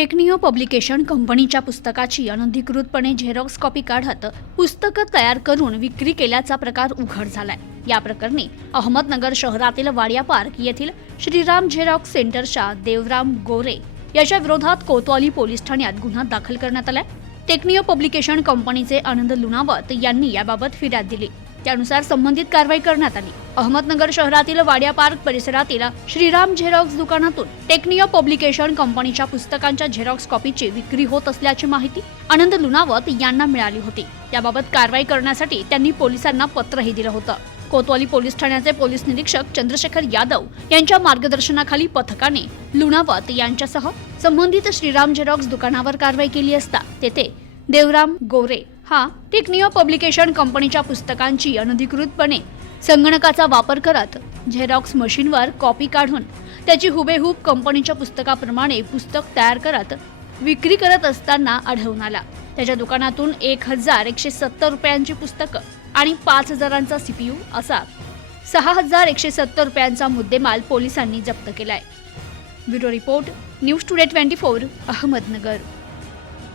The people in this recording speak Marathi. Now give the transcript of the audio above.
टेक्निओ पब्लिकेशन कंपनीच्या पुस्तकाची अनधिकृतपणे झेरॉक्स कॉपी काढत पुस्तकं तयार करून विक्री केल्याचा प्रकार उघड झालाय. या प्रकरणी अहमदनगर शहरातील वाडिया पार्क येथील श्रीराम झेरॉक्स सेंटरच्या देवराम गोरे याच्या विरोधात कोतवाली पोलीस ठाण्यात गुन्हा दाखल करण्यात आलाय. टेक्निओ पब्लिकेशन कंपनीचे आनंद लुणावत यांनी याबाबत फिर्याद दिली. त्यानुसार संबंधित कारवाई करण्यात आली. अहमदनगर शहरातील वाड्या पार्क परिसरातील श्रीराम झेरॉक्स दुकानातून टेक्निओ पब्लिकेशन कंपनीच्या पुस्तकांच्या झेरॉक्स कॉपीची विक्री होत असल्याची माहिती आनंद लुणावत यांना मिळाली होती. त्याबाबत कारवाई करण्यासाठी त्यांनी पोलिसांना पत्रही दिलं होतं. कोतवाली पोलीस ठाण्याचे पोलीस निरीक्षक चंद्रशेखर यादव यांच्या मार्गदर्शनाखाली पथकाने लुणावत यांच्यासह संबंधित श्रीराम झेरॉक्स दुकानावर कारवाई केली असता तेथे देवराम गोरे हा टिकनिओ पब्लिकेशन कंपनीच्या पुस्तकांची अनधिकृतपणे संगणकाचा वापर करत झेरॉक्स मशीनवर कॉपी काढून त्याची हुबेहूब कंपनीच्या पुस्तकाप्रमाणे पुस्तक तयार करत विक्री करत असताना आढळून आला. त्याच्या दुकानातून एक हजार एकशे सत्तर रुपयांची पुस्तकं आणि पाच हजारांचा सीपीयू असा सहा हजार एकशे सत्तर रुपयांचा मुद्देमाल पोलिसांनी जप्त केलाय. Bureau report news today twenty four Ahmednagar.